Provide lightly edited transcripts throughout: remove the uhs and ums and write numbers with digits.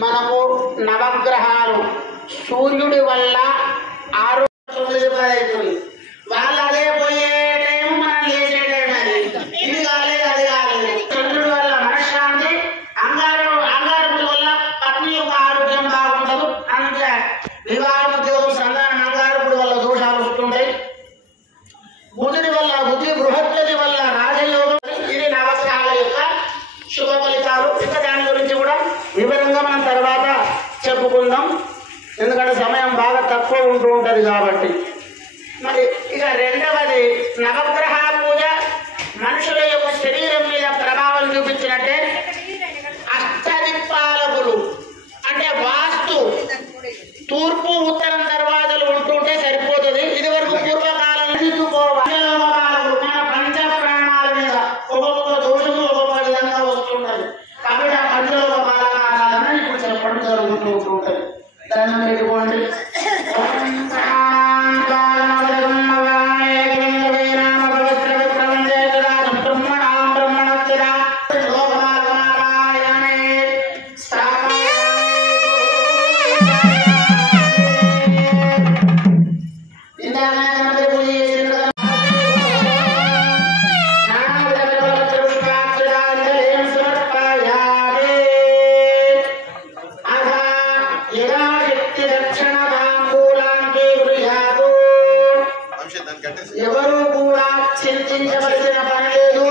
మనకు నవగ్రహాలు సూర్యుడి వల్ల ఆరోగ్యం వాళ్ళు అదే పోయే టైం మనం లేచే టైం అది ఇది కాలేదు అది కాలేదు. చంద్రుడి వల్ల మనశ్శాంతి, అంగారకుడి వల్ల పత్ని యొక్క ఆరోగ్యం బాగుండదు. అంతే వివాహ ఉద్యోగం సంతానం అంగారకుడి వల్ల దోషాలు వస్తుంటాయి. బుధుడి వల్ల బుద్ధి, బృహస్పతి వల్ల రాజయోగం. ఇది నవగ్రహాల యొక్క శుభ ఫలితాలు. ఇంకా దాని గురించి కూడా వివరంగా మనం తర్వాత చెప్పుకుందాం, ఎందుకంటే సమయం బాగా తక్కువ ఉంటూ ఉంటుంది కాబట్టి. మరి ఇక రెండవది నవగ్రహ పూజ మనుషుల యొక్క శరీరం మీద ప్రభావం చూపించినట్టే అష్టదిక్పాలకులు అంటే వాస్తు తూర్పు ఉత్తరం దర్వాజలు ఉంటుంటే సరిపోతుంది. ఇది వరకు పూర్వకాలం పంచలోకపాలకులు మన పంచ ప్రాణాల మీద ఒక్కొక్క దోషము ఒక్కొక్క విధంగా వస్తుంటది. కాబట్టి ఆ పంచలోక పాలక ఆరాధన ఇప్పుడు చెప్పడం జరుగుతూ ఉంటుంది. దండం పెట్టుకోండి. ఎవరు కూడా చింతించవలసిన పని లేదు.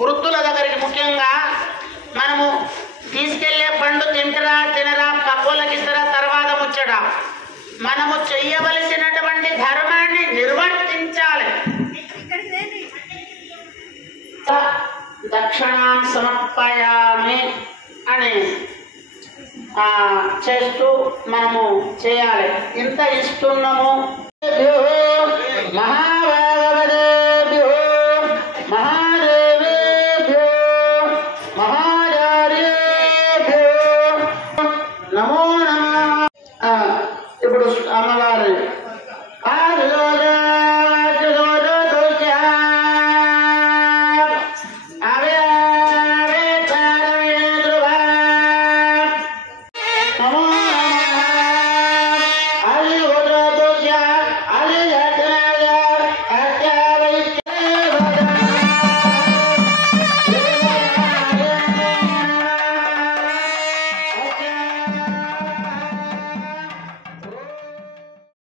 వృద్ధుల దగ్గరికి ముఖ్యంగా మనము తీసుకెళ్లే పండు తినరా పక్కోళ్ళకి ఇస్తారా తర్వాత ముచ్చట. మనము చెయ్యవలసినటువంటి ధర్మాన్ని నిర్వర్తించాలి. దక్షిణాం సమర్పయామి అని చేస్తూ మనము చేయాలి. ఇంత ఇస్తున్నాము మహా